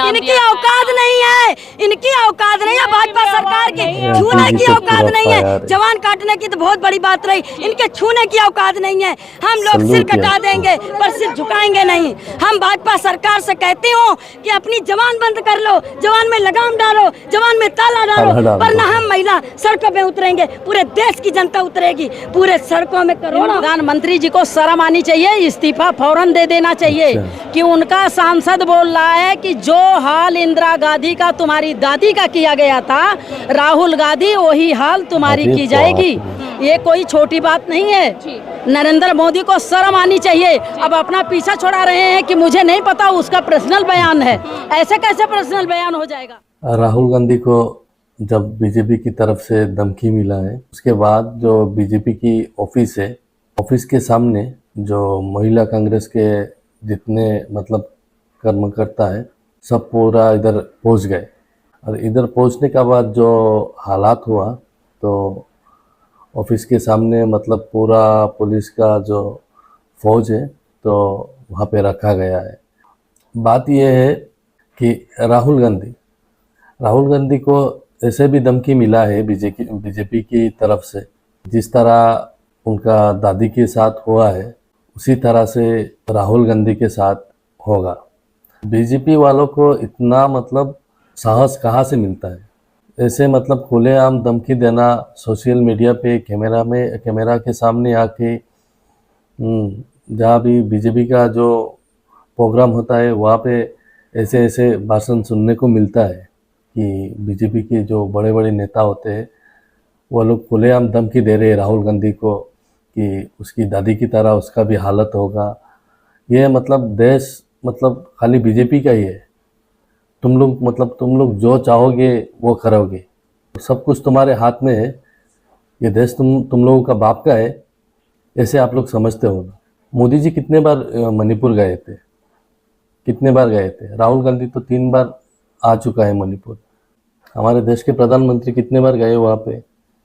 इनकी औकात नहीं है, इनकी औकात नहीं है भाजपा सरकार की, छूने की औकात नहीं है। जवान काटने की तो बहुत बड़ी बात रही, इनके छूने की औकात नहीं है। हम लोग सिर कटा देंगे पर सिर झुकाएंगे नहीं। हम भाजपा सरकार से कहती हूँ कि अपनी जवान बंद कर लो, जवान में लगाम डालो, जवान में ताला डालो, वरना हम महिला सड़कों पे उतरेंगे, पूरे देश की जनता उतरेगी, पूरे सड़कों में करोड़ों। प्रधानमंत्री जी को शर्म आनी चाहिए, इस्तीफा फौरन दे देना चाहिए कि उनका सांसद बोल रहा है कि जो हाल इंदिरा गांधी का तुम्हारी दादी का किया गया था, राहुल गांधी वही हाल तुम्हारी की जाएगी। ये कोई छोटी बात नहीं है। नरेंद्र मोदी को शर्म आनी चाहिए। अब अपना पीछा छोड़ा रहे हैं कि मुझे नहीं पता, उसका पर्सनल बयान है। ऐसे कैसे पर्सनल बयान हो जाएगा? राहुल गांधी को जब बीजेपी की तरफ से धमकी मिला है, उसके बाद जो बीजेपी की ऑफिस है, ऑफिस के सामने जो महिला कांग्रेस के जितने मतलब कर्मकर्ता है, सब पूरा इधर पहुंच गए। और इधर पहुंचने के बाद जो हालात हुआ, तो ऑफिस के सामने मतलब पूरा पुलिस का जो फौज है तो वहाँ पे रखा गया है। बात यह है कि राहुल गांधी को ऐसे भी धमकी मिला है बीजेपी की तरफ से, जिस तरह उनका दादी के साथ हुआ है उसी तरह से राहुल गांधी के साथ होगा। बीजेपी वालों को इतना मतलब साहस कहाँ से मिलता है? ऐसे मतलब खुलेआम धमकी देना, सोशल मीडिया पे कैमरा के सामने आके जहाँ भी बीजेपी का जो प्रोग्राम होता है वहाँ पे ऐसे भाषण सुनने को मिलता है कि बीजेपी के जो बड़े बड़े नेता होते हैं वो लोग खुलेआम धमकी दे रहे हैं राहुल गांधी को कि उसकी दादी की तरह उसका भी हालत होगा। ये मतलब देश मतलब खाली बीजेपी का ही है। तुम लोग जो चाहोगे वो करोगे, सब कुछ तुम्हारे हाथ में है। ये देश तुम लोगों का बाप का है, ऐसे आप लोग समझते हो ना। मोदी जी कितने बार मणिपुर गए थे, कितने बार गए थे? राहुल गांधी तो 3 बार आ चुका है मणिपुर। हमारे देश के प्रधानमंत्री कितने बार गए वहाँ पे,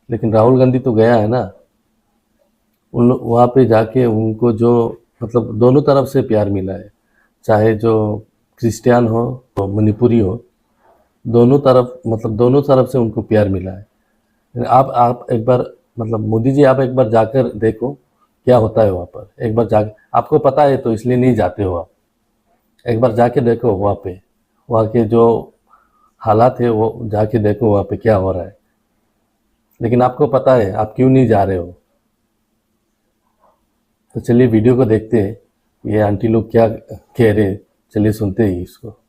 लेकिन राहुल गांधी तो गया है ना। वहाँ पे जाके उनको जो मतलब दोनों तरफ से प्यार मिला है, चाहे जो क्रिश्चियन हो तो मणिपुरी हो, दोनों तरफ से उनको प्यार मिला है। आप एक बार मतलब मोदी जी आप एक बार जाकर देखो क्या होता है वहाँ पर। एक बार जाकर, आपको पता है तो इसलिए नहीं जाते हो आप, एक बार जाके देखो वहाँ पे, वहाँ के जो हालात है वो जाके देखो वहाँ पे क्या हो रहा है। लेकिन आपको पता है, आप क्यों नहीं जा रहे हो? तो चलिए वीडियो को देखते हैं, ये आंटी लोग क्या कह रहे हैं, चलिए सुनते हैं इसको।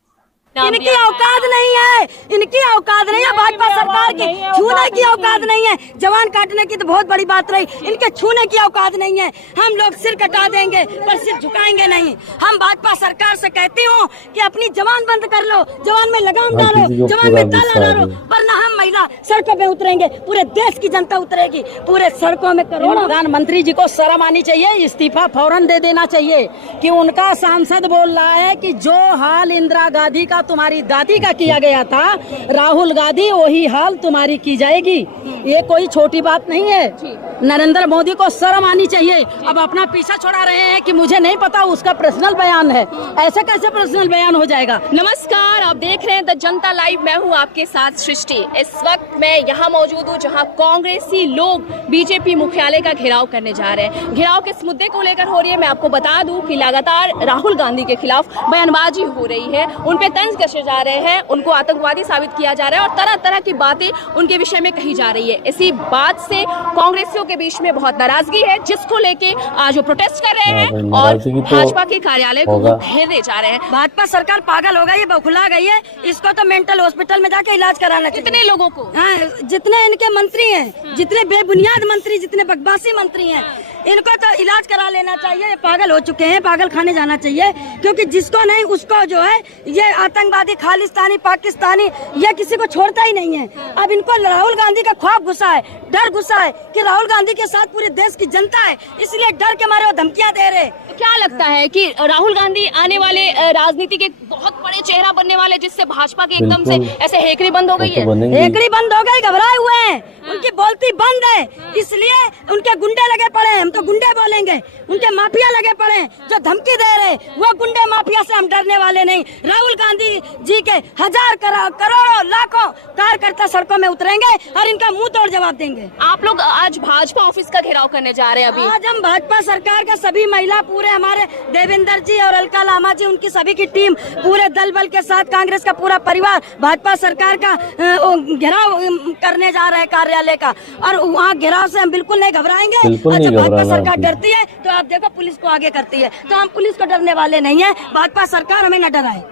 इनकी औकात नहीं है, इनकी औकात नहीं है भाजपा सरकार की, छूने की औकात नहीं है। जवान काटने की तो बहुत बड़ी बात रही, इनके छूने की औकात नहीं है। हम लोग सिर कटा देंगे पर सिर झुकाएंगे नहीं। हम भाजपा सरकार से कहती हूँ कि अपनी जवान बंद कर लो, जवान में लगाम डालो, जवान में ताला डालो, वरना हम महिला सड़कों पे उतरेंगे, पूरे देश की जनता उतरेगी, पूरे सड़कों में करोड़ों। प्रधानमंत्री जी को शर्म आनी चाहिए, इस्तीफा फौरन दे देना चाहिए कि उनका सांसद बोल रहा है कि जो हाल इंदिरा गांधी का तुम्हारी दादी का किया गया था, राहुल गांधी वही हाल तुम्हारी की जाएगी। ये कोई छोटी बात नहीं है। नरेंद्र मोदी को शर्म आनी चाहिए। अब अपना पीछा छोड़ा रहे हैं कि मुझे नहीं पता, उसका पर्सनल बयान है। ऐसे कैसे पर्सनल बयान हो जाएगा? नमस्कार, आप देख रहे हैं द जनता लाइव। मैं हूं आपके साथ सृष्टि। इस वक्त मैं यहां मौजूद हूं जहां कांग्रेसी लोग बीजेपी मुख्यालय का घेराव करने जा रहे हैं। घेराव किस मुद्दे को लेकर हो रही है मैं आपको बता दूं कि लगातार राहुल गांधी के खिलाफ बयानबाजी हो रही है, उन पे तंज कसे जा रहे हैं, उनको आतंकवादी साबित किया जा रहा है और तरह तरह की बातें उनके विषय में कही जा रही है। इसी बात से कांग्रेसियों के बीच में बहुत नाराजगी है, जिसको लेके आज वो प्रोटेस्ट कर रहे हैं और भाजपा के कार्यालय को घेरने जा रहे हैं। भाजपा सरकार पागल हो गई है, बौखला गई है। इसको तो मेंटल हॉस्पिटल में जाके इलाज कराना चाहिए। कितने लोगों को? हाँ, जितने इनके मंत्री हैं, जितने बेबुनियाद मंत्री, जितने बकवासी मंत्री हैं, इनको तो इलाज करा लेना चाहिए। ये पागल हो चुके हैं, पागल खाने जाना चाहिए। क्योंकि जिसको नहीं उसको जो है ये आतंकवादी, खालिस्तानी, पाकिस्तानी, ये किसी को छोड़ता ही नहीं है। अब इनको राहुल गांधी का खौफ घुसा है, डर घुसा है कि राहुल गांधी के साथ पूरे देश की जनता है, इसलिए डर के मारे वो धमकियां दे रहे। क्या लगता है कि राहुल गांधी आने वाले राजनीति के बहुत बड़े चेहरा बनने वाले, जिससे भाजपा की एकदम से ऐसे हेकड़ी बंद हो गई है? हेकड़ी बंद हो गई, घबराए हुए हैं, उनकी बोलती बंद है, इसलिए उनके गुंडे लगे पड़े हैं। हम तो गुंडे बोलेंगे, उनके माफिया लगे पड़े जो धमकी दे रहे, वो गुंडे माफिया से हम डरने वाले नहीं। राहुल गांधी जी के हजार करोड़ों लाखों कार्यकर्ता सड़कों में उतरेंगे और इनका मुंह तोड़ जवाब देंगे। आप लोग आज भाजपा ऑफिस का घेराव करने जा रहे हैं अभी। आज हम भाजपा सरकार का सभी महिला, पूरे हमारे देवेंद्र जी और अलका लामा जी, उनकी सभी की टीम पूरे दल बल के साथ, कांग्रेस का पूरा परिवार भाजपा सरकार का घेराव करने जा रहे हैं कार्यालय का। और वहाँ घेराव से हम बिल्कुल नहीं घबराएंगे। और जब भाजपा सरकार डरती है तो आप देखो पुलिस को आगे करती है, तो हम पुलिस को डरने वाले नहीं है। भाजपा सरकार हमें न डराए।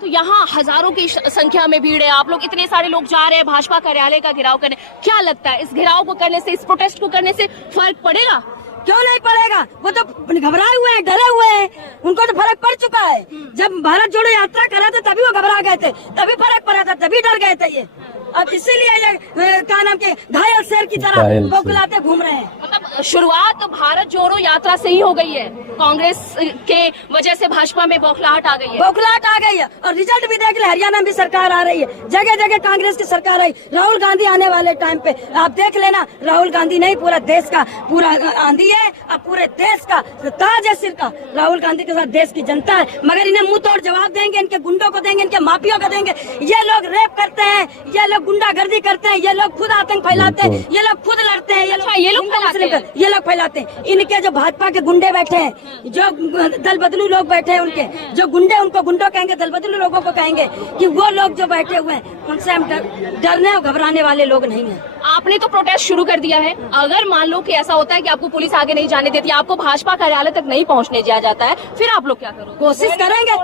तो यहाँ हजारों की संख्या में भीड़ है, आप लोग इतने सारे लोग जा रहे हैं भाजपा कार्यालय का घेराव करने। क्या लगता है इस घेराव को करने से, इस प्रोटेस्ट को करने से फर्क पड़ेगा? क्यों नहीं पड़ेगा? वो तो घबराए हुए हैं, डरे हुए हैं, उनको तो फर्क पड़ चुका है। जब भारत जोड़ो यात्रा करा था तभी वो घबरा गए थे, तभी फर्क पड़ा था, तभी डर गए थे ये। अब इसीलिए ये क्या नाम के घायल शेर की तरह बौखलाते घूम रहे हैं। मतलब शुरुआत भारत जोड़ो यात्रा से ही हो गई है, कांग्रेस के वजह से भाजपा में बौखलाहट आ गई है। बौखलाहट आ गई है और रिजल्ट भी देख ले, हरियाणा में भी सरकार आ रही है, जगह जगह कांग्रेस की सरकार आई। राहुल गांधी आने वाले टाइम पे आप देख लेना, राहुल गांधी नहीं पूरा देश का पूरा आंधी है, अब पूरे देश का ताज है सिर का। राहुल गांधी के साथ देश की जनता है, मगर इन्हें मुंह तोड़ जवाब देंगे, इनके गुंडों को देंगे, इनके माफियों को देंगे। ये लोग रेप करते हैं, ये लोग गुंडागर्दी करते हैं, ये लोग खुद आतंक फैलाते हैं, ये लोग खुद लड़ते हैं, ये लोग फैलाते हैं। इनके जो भाजपा के गुंडे बैठे हैं, जो दल बदलू लोग बैठे हैं, उनके जो गुंडे, उनको गुंडों कहेंगे, दल बदलू लोगों को कहेंगे कि वो लोग जो बैठे हुए हैं उनसे हम डरने और घबराने वाले लोग नहीं है। आपने तो प्रोटेस्ट शुरू कर दिया है, अगर मान लो कि ऐसा होता है कि आपको पुलिस आगे नहीं जाने देती, आपको भाजपा कार्यालय तक नहीं पहुंचने दिया जाता है, फिर आप लोग क्या करोगे? कोशिश करेंगे,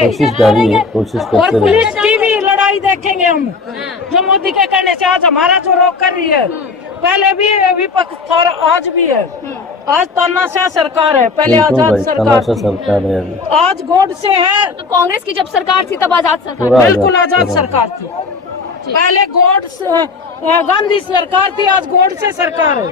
कोशिश जारी है, कोशिश और करते पुलिस रहेंगे। की भी लड़ाई देखेंगे हम, जो मोदी के कहने से आज हमारा जो रोक कर रही है। पहले भी विपक्ष था और आज भी है। आज तानाशाह सरकार है, पहले आजाद सरकार थी। आज गोड से है, तो कांग्रेस की जब सरकार थी तब आजाद सरकार, बिल्कुल आजाद सरकार थी। पहले गांधी सरकार थी, आज गोड से सरकार है।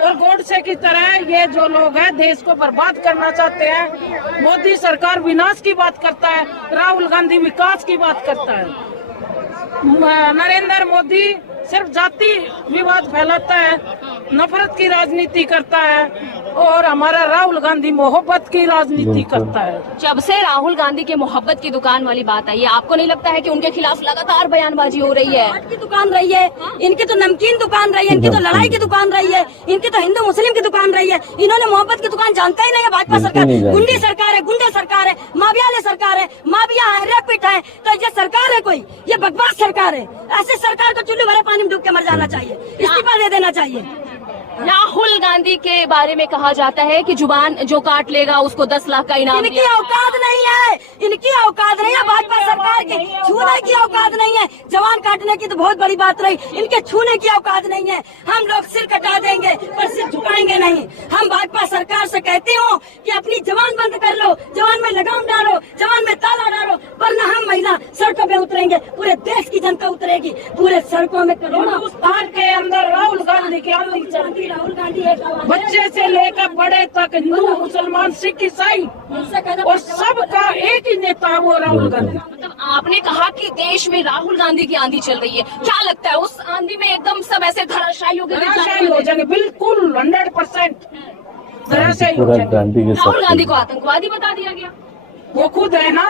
और गोड से की तरह ये जो लोग हैं देश को बर्बाद करना चाहते हैं। मोदी सरकार विनाश की बात करता है, राहुल गांधी विकास की बात करता है। नरेंद्र मोदी सिर्फ जाति विवाद फैलाता है, नफरत की राजनीति करता है, और हमारा राहुल गांधी मोहब्बत की राजनीति करता है। जब से राहुल गांधी के मोहब्बत की दुकान वाली बात आई है, आपको नहीं लगता है कि उनके खिलाफ लगातार बयानबाजी हो रही है? की दुकान रही है, इनकी तो नमकीन दुकान रही है, इनकी तो लड़ाई की दुकान रही है, इनकी तो हिंदू मुस्लिम की दुकान रही है। इन्होंने मोहब्बत की दुकान जानता ही नहीं है। भाजपा सरकार गुंडी सरकार है, गुंडे सरकार है, माफिया सरकार है, माफिया है, रेपिट है। तो ये सरकार है कोई? ये बकवास सरकार है। ऐसी सरकार को चुल्लू भरे पानी में डूब के मर जाना चाहिए, इस्तीफा दे देना चाहिए। राहुल गांधी के बारे में कहा जाता है कि जुबान जो काट लेगा उसको 10 लाख का इनाम। इनकी औकात नहीं है, इनकी औकात नहीं है भाजपा सरकार की, छूने की औकात नहीं है। जवान काटने की तो बहुत बड़ी बात रही, इनके छूने की औकात नहीं है। हम लोग सिर कटा देंगे पर सिर झुकाएंगे नहीं। हम भाजपा सरकार से कहती हूँ कि अपनी जवान बंद कर लो, जवान में लगाम डालो, जवान में ताला डालो, वरना हम महिला सड़कों पे उतरेंगे, पूरे देश की जनता उतरेगी, पूरे सड़कों में करोड़ों के अंदर राहुल गांधी की आंधी चलती। राहुल गांधी है, बच्चे से लेकर बड़े तक, हिंदू मुसलमान सिख ईसाई, और सबका एक ही नेता वो राहुल गांधी। मतलब आपने कहा कि देश में राहुल गांधी की आंधी चल रही है, क्या लगता है उस आंधी में एकदम सब ऐसे धराशायी हो जाएंगे? बिल्कुल 100% धराशायी हो जाएंगे। राहुल गांधी को आतंकवादी बता दिया गया, वो खुद है ना,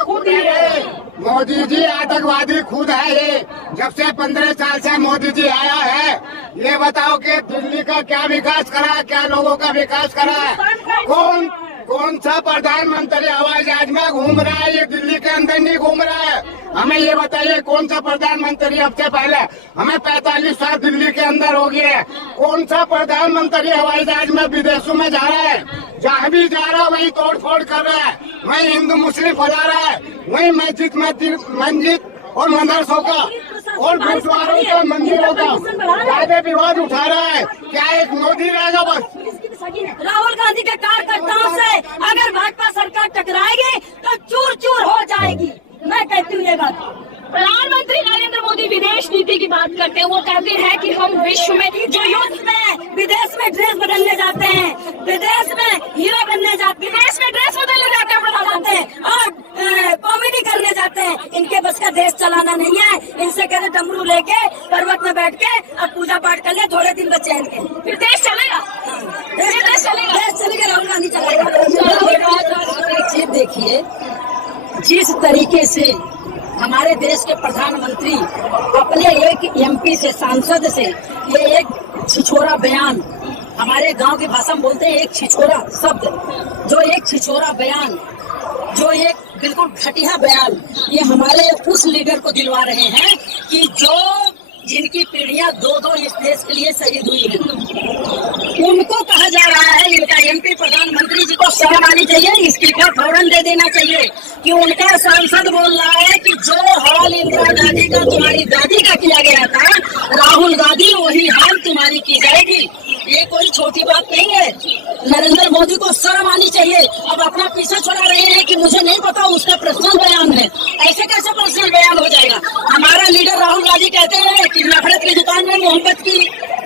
खुद ही है। मोदी जी आतंकवादी खुद है। ये जब से 15 साल से मोदी जी आया है, ये बताओ कि दिल्ली का क्या विकास करा है, क्या लोगों का विकास करा है? कौन सा प्रधानमंत्री हवाई जहाज में घूम रहा है? ये दिल्ली के अंदर नहीं घूम रहा है। हमें ये बताइए कौन सा प्रधानमंत्री हफ्ते पहले, हमें 45 साल दिल्ली के अंदर हो गए है, कौन सा प्रधानमंत्री हवाई जहाज में विदेशों में जा रहा है? जहाँ भी जा रहा है वही तोड़ फोड़ कर रहा है, वही हिंदू मुस्लिम फैला रहा है, वही मस्जिद और मदरसों का और गुरुद्वारों का, मंदिरों का ज्यादा विवाद उठा रहा है। क्या एक मोदी रहेगा बस? राहुल गांधी के कार्यकर्ताओं से अगर भाजपा सरकार टकराएगी तो चूर चूर हो जाएगी। मैं कहती हूँ ये बात। प्रधानमंत्री नरेंद्र मोदी विदेश नीति की बात करते हैं, वो कहते हैं कि हम विश्व में जो युद्ध में विदेश में ड्रेस बदलने जाते हैं, विदेश में हीरो बनने जाते हैं, विदेश में ड्रेस बदलने जाते हैं और कॉमेडी करने जाते हैं। इनके बस का देश चलाना नहीं है। इनसे कहते डमरू लेके पर्वत में बैठ के अब पूजा पाठ कर ले, थोड़े दिन बचे इनके, फिर देश चलेगा। देखिए, जिस तरीके से हमारे देश के प्रधानमंत्री अपने एक एमपी से, सांसद से, ये एक छिछोरा बयान, हमारे गांव की भाषा में बोलते हैं एक छिछोरा शब्द, जो एक छिछोरा बयान, जो एक बिल्कुल घटिया बयान, ये हमारे उस लीडर को दिलवा रहे हैं कि जो जिनकी पीढ़ियां दो इस देश के लिए शहीद हुई हैं, उनको कहा जा रहा है, इनका एमपी प्रधानमंत्री जी को शर्म आनी चाहिए, इस्तीफा फौरन दे देना चाहिए कि उनका सांसद बोल रहा है कि जो हाल इंदिरा गांधी का तुम्हारी दादी का किया गया था, राहुल गांधी वही हाल तुम्हारी की जाएगी। ये कोई छोटी बात नहीं है। नरेंद्र मोदी को शर्म आनी चाहिए। अब अपना पीछे छुड़ा रहे हैं कि मुझे नहीं पता, उसका पर्सनल बयान है। ऐसे कैसे पर्सनल बयान हो जाएगा? हमारा लीडर राहुल गांधी कहते हैं कि नफरत की दुकान में मोहब्बत की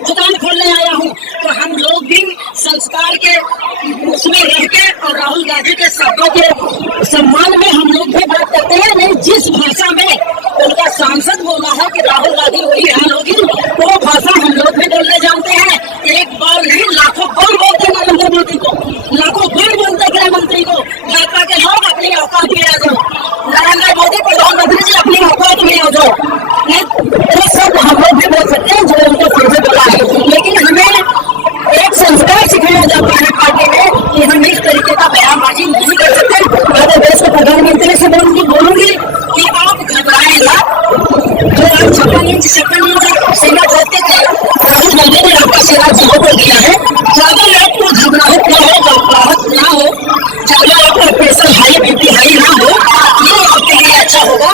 दुकान खोलने आया हूँ, तो हम लोग भी संस्कार के उसमें रह के और राहुल गांधी के शब्दों के सम्मान में हम लोग भी बात करते हैं। नहीं, जिस भाषा में उनका सांसद बोला है कि राहुल गांधी वही हाल होगी, वो भाषा हम लोग भी बोलने जानते हैं। एक बार नहीं, लाखों बार बोलते नरेंद्र मोदी को, लाखों बार बोलते गृह मंत्री को, भाजपा के लोग अपनी औकात में आ जाओ, नरेंद्र मोदी प्रधानमंत्री जी अपनी औकात में आ जाओ। ये सब हम लोग भी बोल सकते हैं जो उनको फर्ज बोला है, लेकिन हमें एक संस्कार सिखाया जाता है पार्टी में कि हम इस तरीके का बयानबाजी नहीं कर सकते। मैं देश के प्रधानमंत्री से बोलूंगी कि आप घबराएं ना, जो आप 56 इंच सेना करते थे, राहुल गांधी ने आपका सेना जीरो कर दिया है। ज्यादा आपको घबराहट ना हो, घबराहट ना हो, ज्यादा आपका प्रेशर हाई, बीपी हाई ना हो, ये आपके लिए अच्छा होगा।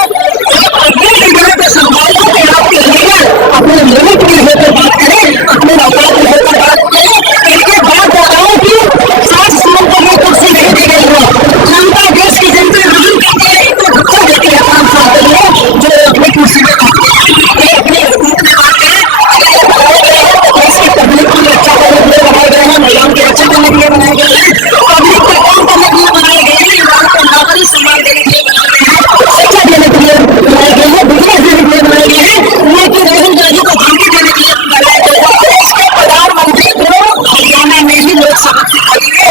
अपने लीडर को संभालो कि आपके लीडर अपने लिमिट में होकर बात करें, अपने औकात में होकर बात करें। इनके बात कर रहा हूँ कि 7 साल को ये कुर्सी नहीं दी गई है। जनता, देश की जनता ग्रहण करती है, इनको धक्का देती है 5 साल के लिए, जो अपनी कुर्सी में अपने हुकूक में बात करें। देश की पब्लिक की रक्षा करने के लिए बनाए गए हैं, महिलाओं की रक्षा करने के लिए बनाए गए हैं, पब्लिक को काम करने के लिए बनाए गए हैं, युवाओं को नौकरी सम्मान देने के लिए बनाए गए हैं, शिक्षा देने के लिए बनाए गए हैं, बिजनेस देने के लिए बनाए गए हैं, लेकिन राहुल गांधी को धमकी देने के लिए बनाए गए हैं। इसके प्रधानमंत्री को हरियाणा में ही लोग शपथ दिलाएंगे,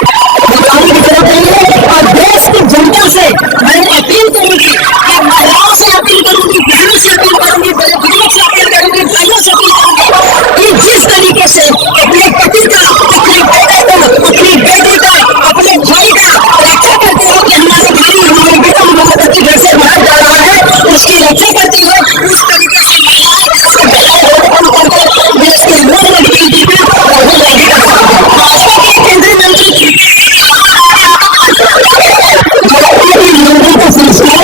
की जरूरत नहीं है। और देश की जनता से मैं अपील करूंगी, महिलाओं से अपील करूंगी, बहनों से अपील करूंगी, बड़े बुजुर्गों से अपील करूंगी, भाइयों से अपील करूंगी कि जिस तरीके से अपने पति का, अपने बेटे का, अपनी बेटी का, अपने भाई का रक्षा करते हो कि हमारे भाई, हमारे बेटा, हमारे पति घर से बाहर जा रहा है, उसकी रक्षा करती हो, उस तरीके से महिलाएं देश के लोग राहुल गांधी का भाजपा के केंद्रीय मंत्री लोगों को संस्कार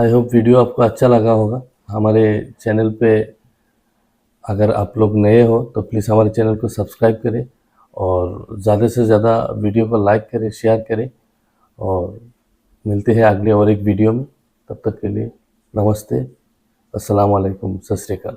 आई होप वीडियो आपको अच्छा लगा होगा। हमारे चैनल पे अगर आप लोग नए हो तो प्लीज़ हमारे चैनल को सब्सक्राइब करें और ज़्यादा से ज़्यादा वीडियो को लाइक करें, शेयर करें और मिलते हैं अगले और एक वीडियो में। तब तक के लिए नमस्ते, अस्सलाम वालेकुम, सत श्री अकाल।